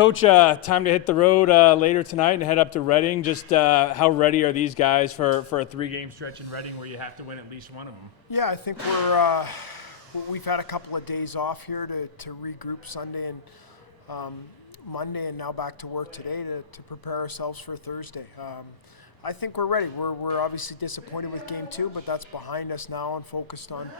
Coach, time to hit the road later tonight and head up to Reading. Just how ready are these guys for a 3-game stretch in Reading where you have to win at least one of them? Yeah, I think we've had a couple of days off here to regroup Sunday and Monday, and now back to work today to prepare ourselves for Thursday. I think we're ready. We're obviously disappointed with Game 2, but that's behind us now and focused on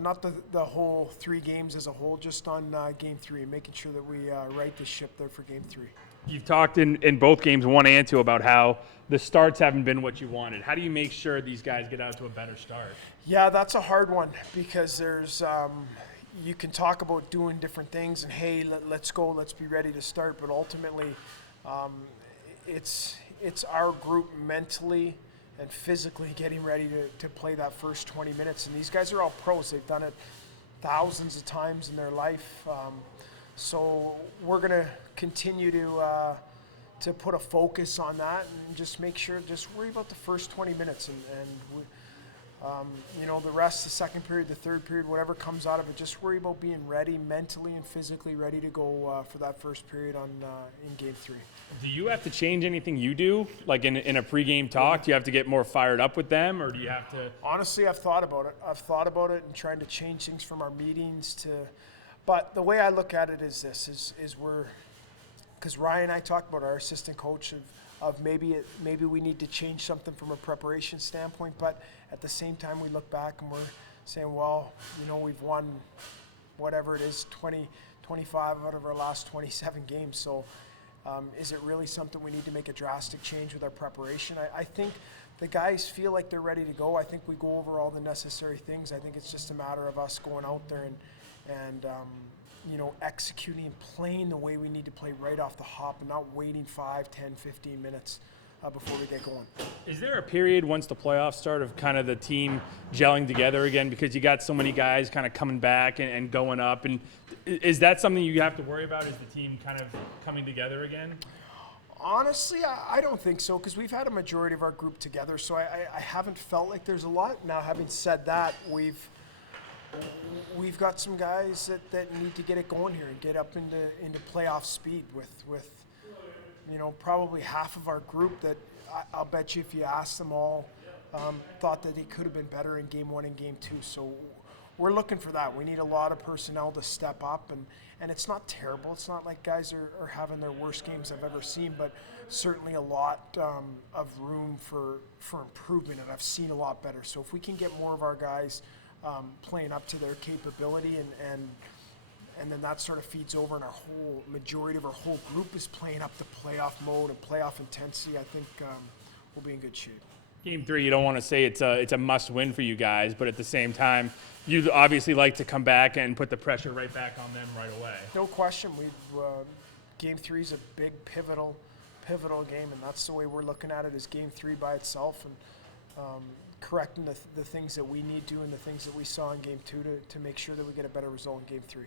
not the whole 3 games as a whole, just on Game 3, making sure that we right the ship there for Game 3. You've talked in both games 1 and 2 about how the starts haven't been what you wanted. How do you make sure these guys get out to a better start? Yeah, that's a hard one because there's you can talk about doing different things and hey, let's go, let's be ready to start, but ultimately it's our group mentally and physically getting ready to play that first 20 minutes. And these guys are all pros. They've done it thousands of times in their life. So we're going to continue to put a focus on that and just make sure, just worry about the first 20 minutes. The rest, the second period, the third period, whatever comes out of it, just worry about being ready, mentally and physically ready to go for that first period in Game 3. Do you have to change anything you do, like in a pregame talk? Do you have to get more fired up with them, or do you have to? Honestly, I've thought about it and trying to change things from our meetings but the way I look at it is this, is because Ryan and I talked about our assistant coach of maybe we need to change something from a preparation standpoint, but at the same time we look back and we're saying, well, we've won whatever it is, 25 out of our last 27 games, so is it really something we need to make a drastic change with our preparation? I think the guys feel like they're ready to go. I think we go over all the necessary things. I think it's just a matter of us going out there and executing and playing the way we need to play right off the hop and not waiting 5, 10, 15 minutes before we get going. Is there a period once the playoffs start of kind of the team gelling together again, because you got so many guys kind of coming back and going up, and is that something you have to worry about, is the team kind of coming together again? Honestly, I don't think so, because we've had a majority of our group together, so I haven't felt like there's a lot. Now, having said that, we've got some guys that need to get it going here and get up into playoff speed with probably half of our group that I'll bet you if you ask them all thought that they could have been better in Game 1 and Game 2. So we're looking for that. We need a lot of personnel to step up, and it's not terrible. It's not like guys are having their worst games I've ever seen, but certainly a lot of room for improvement, and I've seen a lot better. So if we can get more of our guys playing up to their capability and then that sort of feeds over, and our whole majority of our whole group is playing up the playoff mode and playoff intensity, I think we'll be in good shape. Game 3, you don't want to say it's a must-win for you guys, but at the same time, you'd obviously like to come back and put the pressure right back on them right away. No question. Game 3 is a big pivotal game, and that's the way we're looking at it, is Game 3 by itself, and correcting the things that we need to and the things that we saw in Game 2 to make sure that we get a better result in Game 3.